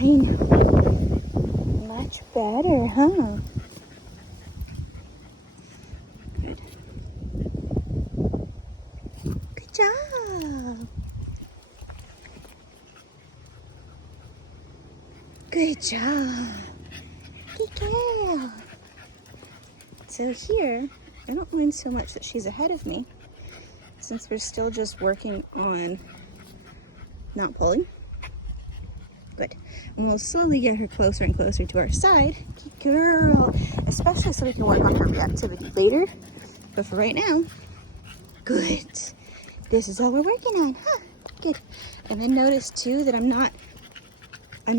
fine. Much better, huh? Good. Good job. Good job. Good girl. So here, I don't mind so much that she's ahead of me, since we're still just working on not pulling. Good. And we'll slowly get her closer and closer to our side. Good girl. Especially so we can work on her reactivity later. But for right now, good. This is all we're working on, huh? Good. And then notice too that I'm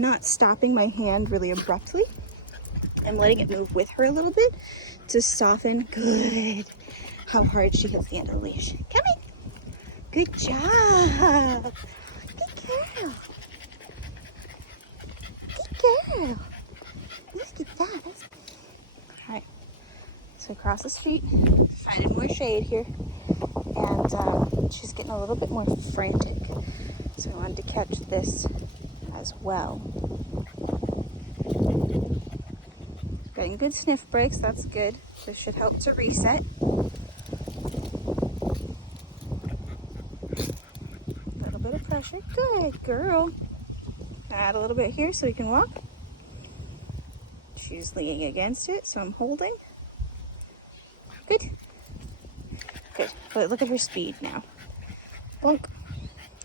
not stopping my hand really abruptly. I'm letting it move with her a little bit to soften, good, how hard she hits the end of the leash. Coming. Good job. Good girl. Good girl. Look at that. All right. So across the street, finding more shade here. And she's getting a little bit more frantic. So I wanted to catch this as well. Getting good sniff breaks, that's good. This should help to reset. A little bit of pressure. Good girl. Add a little bit here so we can walk. She's leaning against it, so I'm holding. Good. Good. But look at her speed now. Bonk.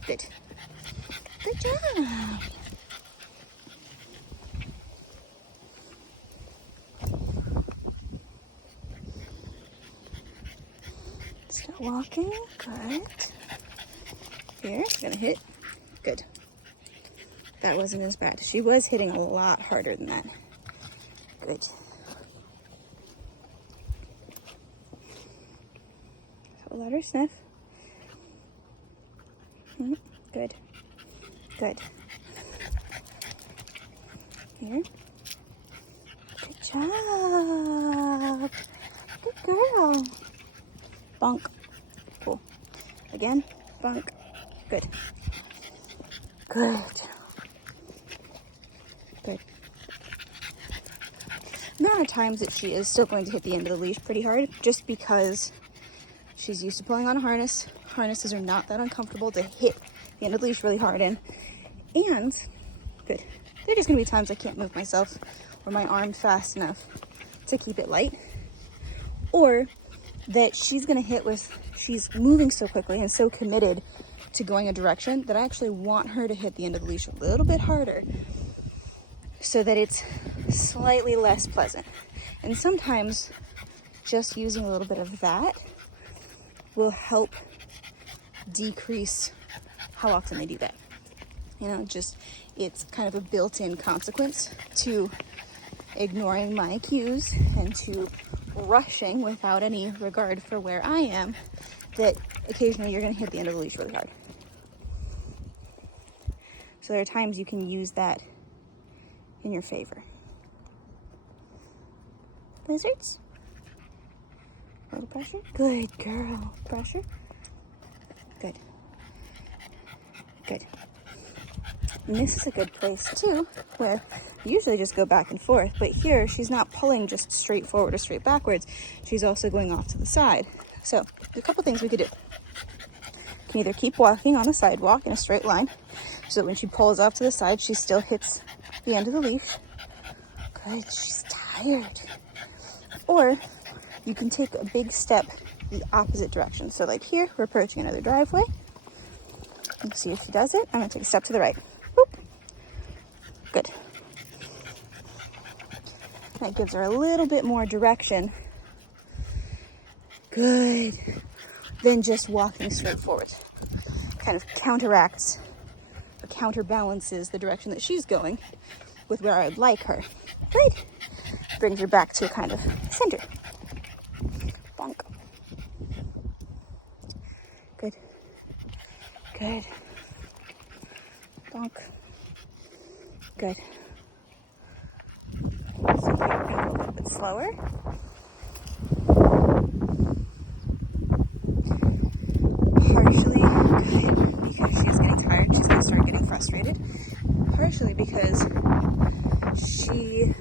Good. Good job. Start walking. Good. Here, gonna hit. Good. That wasn't as bad. She was hitting a lot harder than that. Good. So let her sniff. Good. Good. Here. Good job. Good girl. Bonk. Cool. Again. Bonk. Good. Good. Good. The amount of times that she is still going to hit the end of the leash pretty hard, just because she's used to pulling on a harness. Harnesses are not that uncomfortable to hit the end of the leash really hard in. And, good. There are just going to be times I can't move myself or my arm fast enough to keep it light. Or that she's going to hit with, she's moving so quickly and so committed to going a direction that I actually want her to hit the end of the leash a little bit harder so that it's slightly less pleasant. And sometimes just using a little bit of that will help decrease how often they do that. You know, just, it's kind of a built-in consequence to ignoring my cues and to rushing without any regard for where I am, that occasionally you're going to hit the end of the leash really hard. So there are times you can use that in your favor. Lizards? A little pressure? Good girl. Pressure? Good. Good. And this is a good place too, where you usually just go back and forth, but here she's not pulling just straight forward or straight backwards. She's also going off to the side. So there's a couple things we could do. You can either keep walking on the sidewalk in a straight line, so that when she pulls off to the side, she still hits the end of the leash. Good, she's tired. Or you can take a big step the opposite direction. So like here, we're approaching another driveway. Let's see if she does it. I'm gonna take a step to the right. Boop. Good. That gives her a little bit more direction. Good. Than just walking straight forward. Kind of counteracts or counterbalances the direction that she's going with where I'd like her. Great. Brings her back to kind of center. Bonk. Good. Good. Bonk. Good. So here we're going a little bit slower. Partially good because she's getting tired. She's going to start getting frustrated. Partially because because she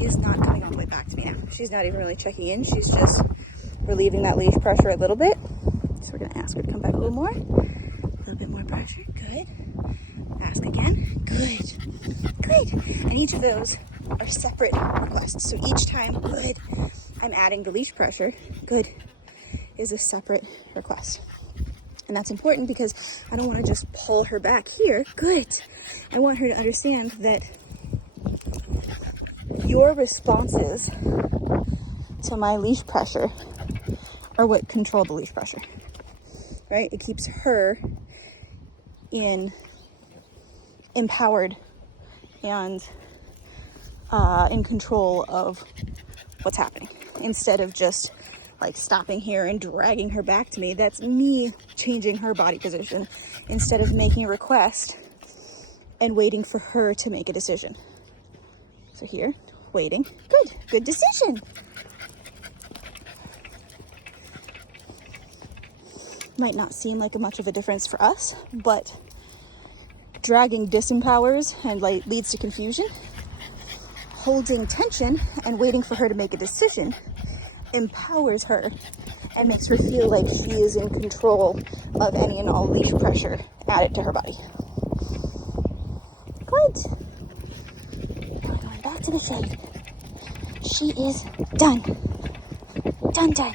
is not coming all the way back to me now. She's not even really checking in. She's just relieving that leash pressure a little bit. So we're gonna ask her to come back a little more. A little bit more pressure, good. Ask again, good, good. And each of those are separate requests. So each time, good, I'm adding the leash pressure, good, is a separate request. And that's important because I don't want to just pull her back here, good. I want her to understand that your responses to my leash pressure are what control the leash pressure, right? It keeps her empowered and in control of what's happening, instead of just like stopping here and dragging her back to me. That's me changing her body position instead of making a request and waiting for her to make a decision. So here, waiting, good decision. Might not seem like much of a difference for us, but dragging disempowers and like leads to confusion. Holding tension and waiting for her to make a decision empowers her and makes her feel like she is in control of any and all leash pressure added to her body. Good. Now we're going back to the shade. She is done. Done.